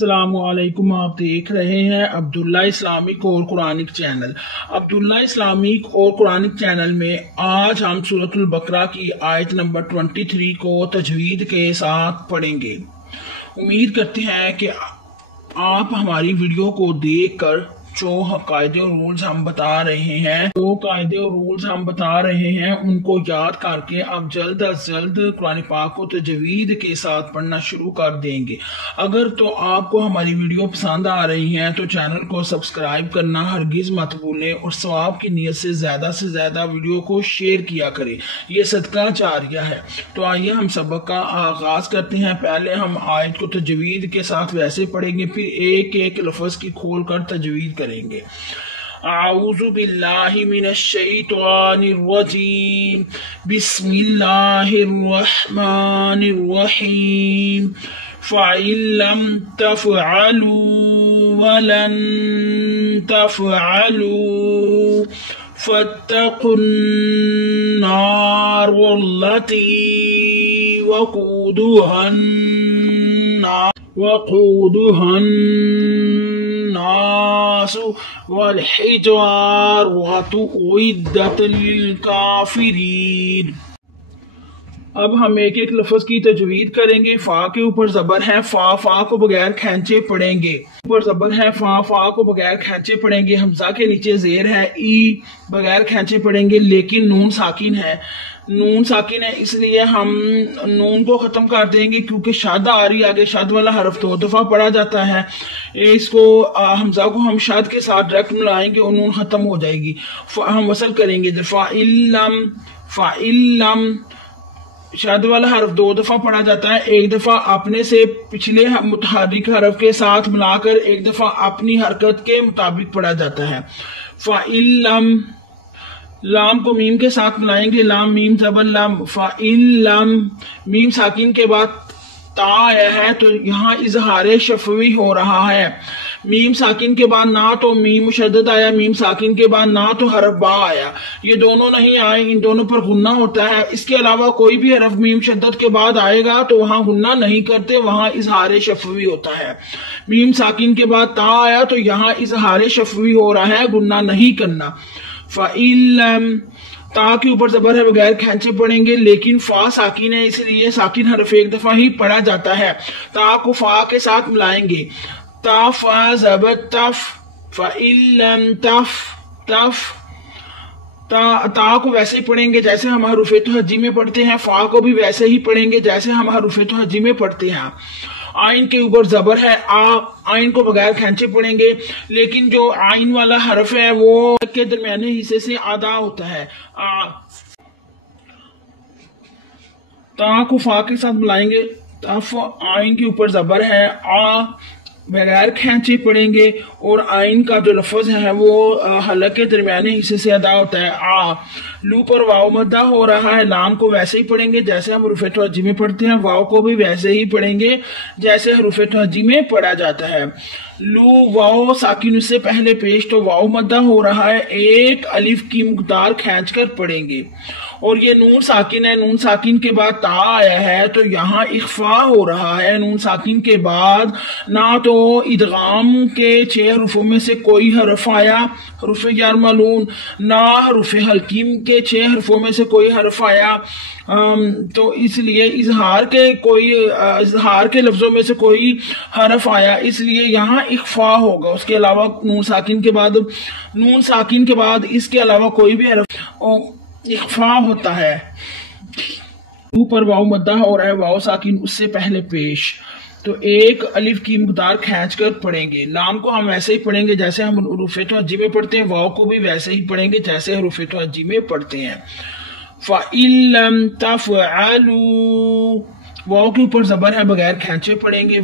السلام علیکم، آپ دیکھ رہے ہیں عبداللہ اسلامک اور قرآنک چینل۔ عبداللہ اسلامک اور قرآنک چینل میں آج ہم سورۃ البقرہ کی آیت نمبر 23 کو تجوید کے ساتھ پڑھیں گے۔ امید کرتے ہیں کہ آپ ہماری ویڈیو کو دیکھ کر جو قاعدے اور رولز ہم بتا رہے ہیں ان کو یاد کر کے آپ جلد از جلد قرآن پاک کو تجوید کے ساتھ پڑھنا شروع کر دیں گے۔ اگر تو آپ کو ہماری ویڈیو پسند آ رہی ہیں تو چینل کو سبسکرائب کرنا ہرگز مت بھولیں اور ثواب کی نیت سے زیادہ ویڈیو کو شیئر کیا کریں، یہ صدقہ جاریہ ہے۔ تو آئیے ہم سبق کا آغاز کرتے ہیں۔ پہلے ہم آیت کو تجوید کے ساتھ ویسے پڑھیں گے، پھر ایک ایک لفظ کی کھول کر تجوید کریں گے۔ اعوذ باللہ من الشیطان الرجیم، بسم اللہ الرحمن الرحیم، فَإِن لَّمْ تَفْعَلُوا وَلَن تَفْعَلُوا فَاتَّقُوا النَّارَ الَّتِي وقودها الناس والحجارة أعدت للكافرين۔ اب ہم ایک ایک لفظ کی تجوید کریں گے۔ فا کے اوپر زبر ہے، فا کو بغیر کھینچے پڑھیں گے۔ اوپر زبر ہے، فا کو بغیر کھینچے پڑھیں گے۔ حمزہ کے نیچے زیر ہے، ای بغیر کھینچے پڑھیں گے، لیکن نون ساکن ہے۔ نون ساکن ہے اس لیے ہم نون کو ختم کر دیں گے، کیونکہ شد آ رہی آگے، شد والا حرف 2 دفعہ پڑھا جاتا ہے۔ اس کو حمزہ کو ہم شد کے ساتھ ڈائریکٹ ملائیں گے اور نون ختم ہو جائے گی۔ ہم وصل کریں گے، فَإِلَّمْ شد والا حرف 2 دفعہ پڑھا جاتا ہے، ایک دفعہ اپنے سے پچھلے متحرک حرف کے ساتھ ملا کر ایک دفعہ اپنی حرکت کے مطابق پڑھا جاتا ہے۔ فَإِلَّمْ لام کو میم کے ساتھ ملائیں گے، لام میم زبر لام، فَإِلَّمْ میم ساکن کے بعد تا آیا ہے تو یہاں اظہار شفوی ہو رہا ہے۔ میم ساکن کے بعد نہ تو میم مشدد آیا، میم ساکن کے بعد نہ تو حرف با آیا، یہ دونوں نہیں آئے، ان دونوں پر غنہ ہوتا ہے۔ اس کے علاوہ کوئی بھی حرف میم شدت کے بعد آئے گا تو وہاں غنہ نہیں کرتے، وہاں اظہار شفوی ہوتا ہے۔ میم ساکن کے بعد تا آیا تو یہاں اظہار شفوی ہو رہا ہے، غنہ نہیں کرنا۔ فَإِلَّمْ تا کے اوپر زبر ہے، بغیر کھینچے پڑھیں گے، لیکن فا ساکن ہے اس لیے ساکن حرف ایک دفعہ ہی پڑھا جاتا ہے۔ تا کو فا کے ساتھ ملائیں گے، تا فا زبر تف، فَإِلَّمْ تف تا کو ویسے ہی پڑھیں گے جیسے ہم حروف تہجی میں پڑھتے ہیں، فا کو بھی ویسے ہی پڑھیں گے جیسے ہم حروف تہجی میں پڑھتے ہیں۔ آئین کے اوپر زبر ہے، آئین کو بغیر کھینچے پڑھیں گے، لیکن جو آئین والا حرف ہے وہ کے درمیانے حصے سے ادا ہوتا ہے۔ تا کو فا کے ساتھ ملائیں گے، تف آئین کے اوپر زبر ہے، بغیر کھینچے پڑھیں گے، اور آئین کا جو لفظ ہے وہ حلق کے درمیانے حصے سے ادا ہوتا ہے۔ لو پر واو مدہ ہو رہا ہے، لام کو ویسے ہی پڑھیں گے جیسے ہم حروف توجہ میں پڑھتے ہیں، واو کو بھی ویسے ہی پڑھیں گے جیسے حروف توجہ میں پڑھا جاتا ہے۔ لو واو ساکن اس سے پہلے پیش، تو واو مدہ ہو رہا ہے، ایک الف کی مقدار کھینچ کر پڑھیں گے، اور یہ نون ساکن ہے، نون ساکن کے بعد تا آیا ہے تو یہاں اخفاء ہو رہا ہے۔ نون ساکن کے بعد نہ تو ادغام کے 6 حروفوں میں سے کوئی حرف آیا، حروف یرملون، نہ حروف حلقیم کے 6 حروفوں میں سے کوئی حرف آیا، تو اس لیے اظہار کے لفظوں میں سے کوئی حرف آیا، اس لیے یہاں اخفاء ہوگا۔ اس کے علاوہ نون ساکن کے بعد اس کے علاوہ کوئی بھی حرف اخفاء ہوتا ہے۔ اوپر واو مدہ ہو رہا ہے، واو ساکن اس سے پہلے پیش، تو ایک الف کی مقدار کھینچ کر پڑھیں گے۔ لام کو ہم ویسے ہی پڑھیں گے جیسے ہم حروف توجہ میں پڑھتے ہیں، واو کو بھی ویسے ہی پڑھیں گے جیسے حروف توجہ میں پڑھتے ہیں۔ فَإِن لَّمْ تَفْعَلُوا واو کے اوپر زبر ہے، بغیر کھینچے پڑھیں گے،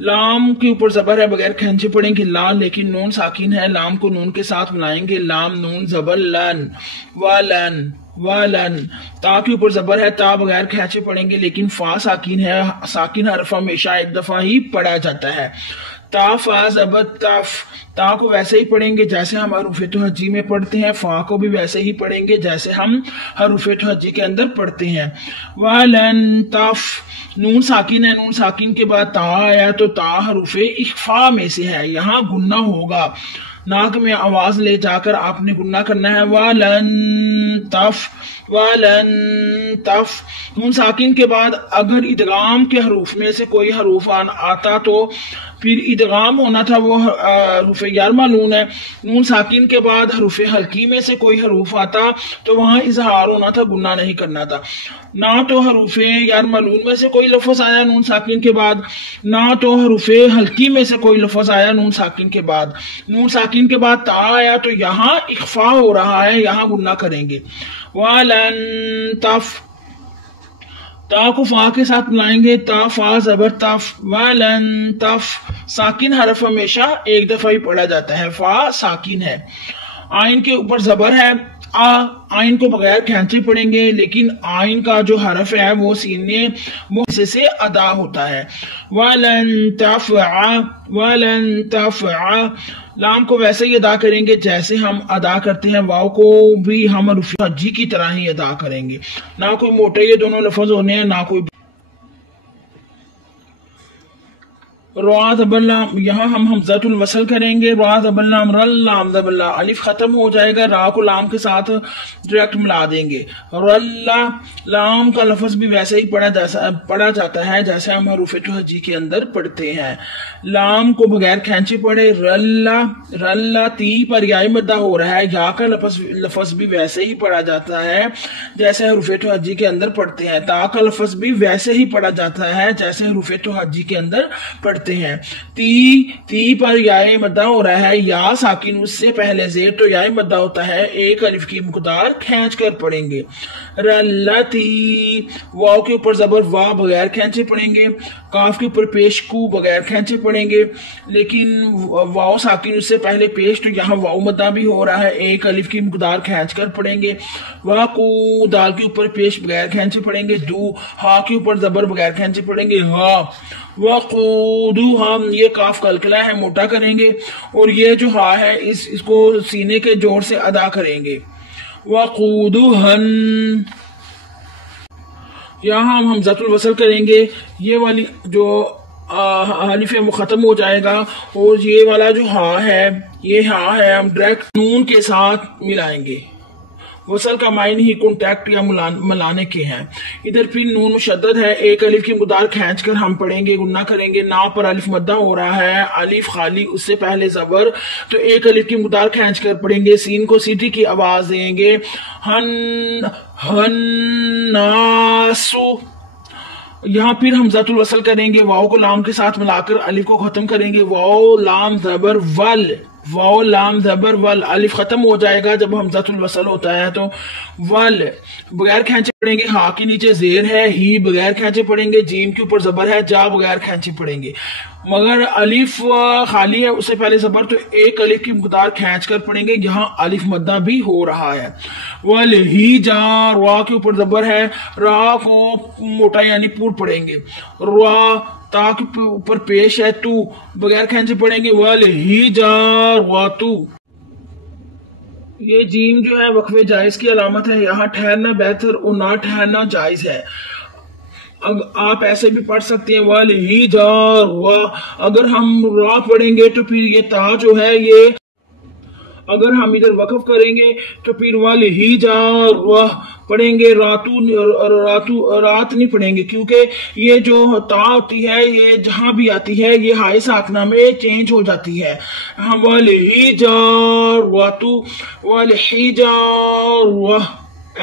لام کے اوپر زبر ہے، بغیر کھینچے پڑھیں گے، لا، لیکن نون ساکن ہے، لام کو نون کے ساتھ ملائیں گے، لام نون زبر لن، ولن۔ تا کے اوپر زبر ہے، تا بغیر کھینچے پڑھیں گے، لیکن فا ساکن ہے، ساکن حرف ہمیشہ ایک دفعہ ہی پڑھا جاتا ہے۔ تا فا زبر تف، تا کو ویسے ہی پڑھیں گے جیسے ہم حروف توحجی میں پڑھتے ہیں، فا کو بھی ویسے ہی پڑھیں گے جیسے ہم حروف توحجی کے اندر پڑھتے ہیں۔ وَلَن تف، نون ساکن ہے، نون ساکن کے بعد تا آیا تو تا حروف اخفا میں سے ہے، یہاں گنہ ہوگا، ناک میں آواز لے جا کر آپ نے گنہ کرنا ہے۔ وَلَن تف، وَلَن تف، نون ساکن کے بعد اگر ادغام کے حروف میں سے کوئی حروف آتا تو پھر ادغام ہونا تھا، وہ حروف یرملون ہے، نون ساکن کے بعد حروف حلقی میں سے کوئی حروف آتا تو وہاں اظہار ہونا تھا، گناہ نہیں کرنا تھا۔ نہ تو حروف یرملون میں سے کوئی لفظ آیا نون ساکن کے بعد، نہ تو حروف حلقی میں سے کوئی لفظ آیا نون ساکن کے بعد، نون ساکن کے بعد تا آیا تو یہاں اخفا ہو رہا ہے، یہاں گناہ کریں گے۔ وَلَن تف، تا کو فا کے ساتھ ملائیں گے، تا فا زبر تف، وَلَن تف، ساکن حرف ہمیشہ ایک دفعہ ہی پڑھا جاتا ہے، فا ساکن ہے، آئین کے اوپر زبر ہے، آئین کو بغیر کھینچے پڑھیں گے، لیکن آئین کا جو حرف ہے وہ سینے وہ حصے سے ادا ہوتا ہے۔ وَلَن تَفْعَ، وَلَن تَفْعَ، لام کو ویسے ہی ادا کریں گے جیسے ہم ادا کرتے ہیں، واو کو بھی ہم حروف حجی کی طرح ہی ادا کریں گے، نہ کوئی موٹے یہ دونوں لفظ ہونے ہیں، نہ کوئی را زبر لام، یہاں ہم حمزۃ الوصل کریں گے، را زبر لام رل، لام زبر لا، الف ختم ہو جائے گا، را کو لام کے ساتھ ڈائریکٹ ملا دیں گے، رلا، لام کا لفظ بھی ویسے ہی پڑھا جاتا ہے جیسے ہم حروف توحجی کے اندر پڑھتے ہیں، لام کو بغیر کھینچے پڑھے، رلا، رلا، تی پر یا مدہ ہو رہا ہے، یا کا لفظ بھی ویسے ہی پڑھا جاتا ہے جیسے حروف توحجی کے اندر پڑھتے ہیں، تا کا لفظ بھی ویسے ہی پڑھا جاتا ہے جیسے حروف توحجی کے اندر پڑھتے ہیں۔ تی پر یا مدہ ہو رہا ہے، یا ساکن اس سے پہلے زیر تو یا مدہ ہوتا ہے، ایک الف کی مقدار کھینچ کر پڑھیں گے۔ رلتی، واو کے اوپر زبر وا بغیر کھینچے پڑھیں گے، کاف کے اوپر پیش کو بغیر کھینچے پڑھیں گے، لیکن واو ساکن اس سے پہلے پیش تو یہاں واو مدہ بھی ہو رہا ہے، ایک الف کی مقدار کھینچ کر پڑھیں گے۔ واقو، دال کے اوپر پیش بغیر کھینچے پڑھیں گے، دو، ہا کے اوپر زبر بغیر کھینچے پڑھیں گے، ہا، وقودو، ہم یہ کاف کلکلا ہے، موٹا کریں گے، اور یہ جو ہا ہے اس کو سینے کے جوڑ سے ادا کریں گے، وقودوہن، یہاں ہم حمزۃ الوصل کریں گے، یہ والی جو الف ہے وہ ختم ہو جائے گا، اور یہ والا جو ہا ہے، یہ ہا ہے ہم ڈائریکٹ نون کے ساتھ ملائیں گے، وصل کا معنی ہی کانٹیکٹ یا ملانے کے ہیں۔ ادھر پھر نون مشدد ہے، ایک الف کی مقدار کھینچ کر ہم پڑھیں گے، گنہ کریں گے، نا پر الف مدہ ہو رہا ہے، الف خالی اس سے پہلے زبر تو ایک الف کی مقدار کھینچ کر پڑھیں گے، سین کو سیٹی کی آواز دیں گے، ہن، ہن، ناسو، یہاں پھر حمزۃ الوصل کریں گے، واو کو لام کے ساتھ ملا کر الف کو ختم کریں گے، واو لام زبر ول، واو لام زبر ول، الف ختم ہو جائے گا جب حمزۃ الوصل ہوتا ہے تو ول، بغیر کھینچے پڑھیں گے، ہا کے نیچے زیر ہے، ہی بغیر کھینچے پڑھیں گے، جیم کے اوپر زبر ہے، جا بغیر کھینچے پڑھیں گے، مگر الف خالی ہے اس سے پہلے زبر تو ایک الف کی مقدار کھینچ کر پڑھیں گے، یہاں الف مدہ بھی ہو رہا ہے، ول ہی جا، را کے اوپر زبر ہے، را کو موٹا یعنی پور پڑھیں گے، را، تا کے اوپر پیش ہے، تو بغیر کھینچے پڑھیں گے، ول ہی جا واتو، یہ جیم جو ہے وقف جائز کی علامت ہے، یہاں ٹھہرنا بہتر اور نہ ٹھہرنا جائز ہے، آپ ایسے بھی پڑھ سکتے ہیں، وَلِهِ جَارْ، اگر ہم را پڑھیں گے تو پھر یہ تا جو ہے یہ اگر ہم ادھر وقف کریں گے تو پھر وَلِهِ جَارْ پڑھیں گے، رات نہیں پڑھیں گے، کیونکہ یہ جو تا ہوتی ہے یہ جہاں بھی آتی ہے یہ ہائے ساکنہ میں چینج ہو جاتی ہے، ہم وَلِهِ جَارْ وَلِهِ جَارْ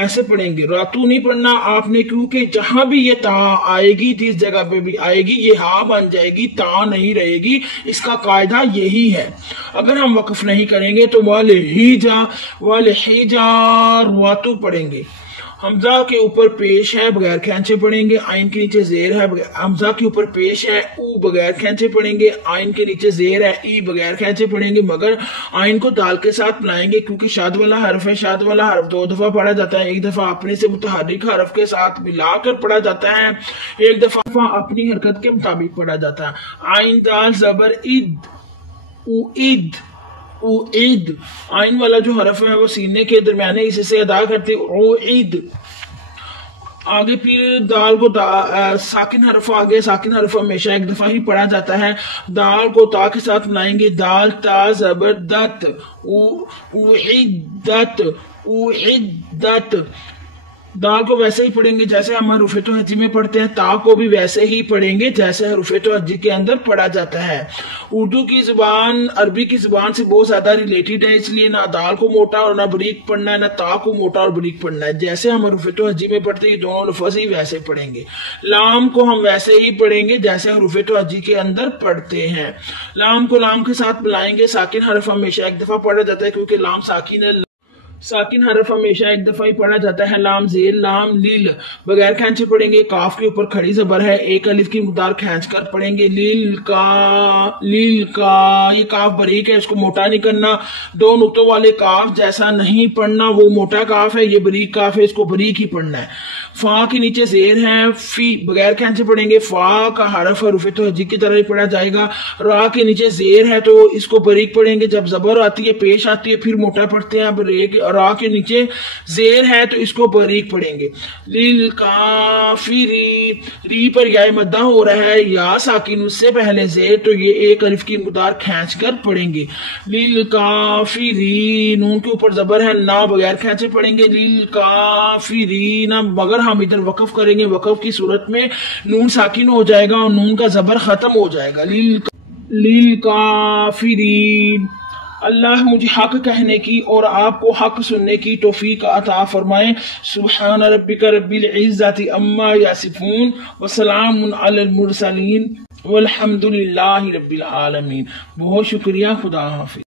ایسے پڑھیں گے، راتو نہیں پڑھنا آپ نے، کیونکہ جہاں بھی یہ تا آئے گی جس جگہ پہ بھی آئے گی یہ ہا بن جائے گی، تا نہیں رہے گی، اس کا قاعدہ یہی ہے۔ اگر ہم وقف نہیں کریں گے تو وَلِهِ جَارْ وَاتُو پڑھیں گے، حمزہ کے اوپر پیش ہے بغیر کھینچے پڑھیں گے، آئین کے نیچے زیر ہے، حمزہ کے اوپر پیش ہے او بغیر کھینچے پڑھیں گے، آئین کے نیچے زیر ہے ای بغیر کھینچے پڑھیں گے، مگر آئین کو دال کے ساتھ ملائیں گے کیونکہ شاد والا حرف ہے۔ شاد والا حرف 2 دفعہ پڑھا جاتا ہے، ایک دفعہ اپنے سے متحرک حرف کے ساتھ ملا کر پڑھا جاتا ہے، ایک دفعہ اپنی حرکت کے مطابق پڑھا جاتا ہے۔ آئین دال زبر اید، اید، اید، آئین والا جو حرف ہے وہ سینے کے درمیانے حصے سے ادا کرتے اید۔ آگے پھر دال کو ساکن حرف آگے، ساکن حرف ہمیشہ ایک دفعہ ہی پڑھا جاتا ہے، دال کو تا کے ساتھ ملائیں گے، دال تا زبر دت، اعدت، اعدت۔ دال کو ویسے ہی پڑھیں گے جیسے ہم حروف توحیدی میں پڑھتے ہیں، تا کو بھی ویسے ہی پڑھیں گے جیسے حروف توحیدی کے اندر پڑھا جاتا ہے۔ اردو کی زبان عربی کی زبان سے بہت زیادہ ریلیٹڈ ہے، اس لیے نہ دال کو موٹا اور نہ بریک پڑھنا ہے، نہ تا کو موٹا اور بریک پڑھنا ہے، جیسے ہم حروف توحیدی میں پڑھتے ہیں دونوں لفظ ہی ویسے پڑھیں گے۔ لام کو ہم ویسے ہی پڑھیں گے جیسے حروف توحیدی کے اندر پڑھتے ہیں۔ لام کو لام کے ساتھ ملائیں گے، ساکن حرف ہمیشہ ایک دفعہ پڑھا جاتا ہے کیونکہ لام ساکن ہے، ساکن حرف ہمیشہ ایک دفعہ ہی پڑھا جاتا ہے۔ لام زیر، لام لیل بغیر کھینچے پڑھیں گے، کاف کے اوپر کھڑی زبر ہے، ایک الف کی مقدار کھینچ کر پڑھیں گے، لیل کا، لیل کا، یہ کاف بریک ہے، اس کو موٹا نہیں کرنا، 2 نقطوں والے کاف جیسا نہیں پڑھنا، وہ موٹا کاف ہے، یہ بریک کاف ہے، اس کو بریک ہی پڑھنا ہے۔ فا کے نیچے زیر ہے، فی بغیر کھینچے پڑھیں گے، فا کا حرف حروف توحیدی کی طرح ہی پڑھا جائے گا۔ را کے نیچے زیر ہے تو اس کو بریک پڑھیں گے، جب زبر آتی ہے پیش آتی ہے پھر موٹا پڑھتے ہیں، بریک را کے نیچے زیر ہے تو اس کو باریک پڑھیں گے۔ لیل کافری، ری پر یا مدہ ہو رہا ہے، یا ساکن اس سے پہلے زیر تو یہ ایک الف کی مقدار کھینچ کر پڑھیں گے۔ لیل کافری، نون کے اوپر زبر ہے، نا بغیر کھینچے پڑھیں گے، لیل کافری نا، مگر ہم ادھر وقف کریں گے، وقف کی صورت میں نون ساکن ہو جائے گا اور نون کا زبر ختم ہو جائے گا۔ لیل کافرین۔ اللہ مجھے حق کہنے کی اور آپ کو حق سننے کی توفیق عطا فرمائے۔ سبحان ربک رب العزت عما یصفون وسلام علی المرسلین والحمد للہ رب العالمین۔ بہت شکریہ، خدا حافظ۔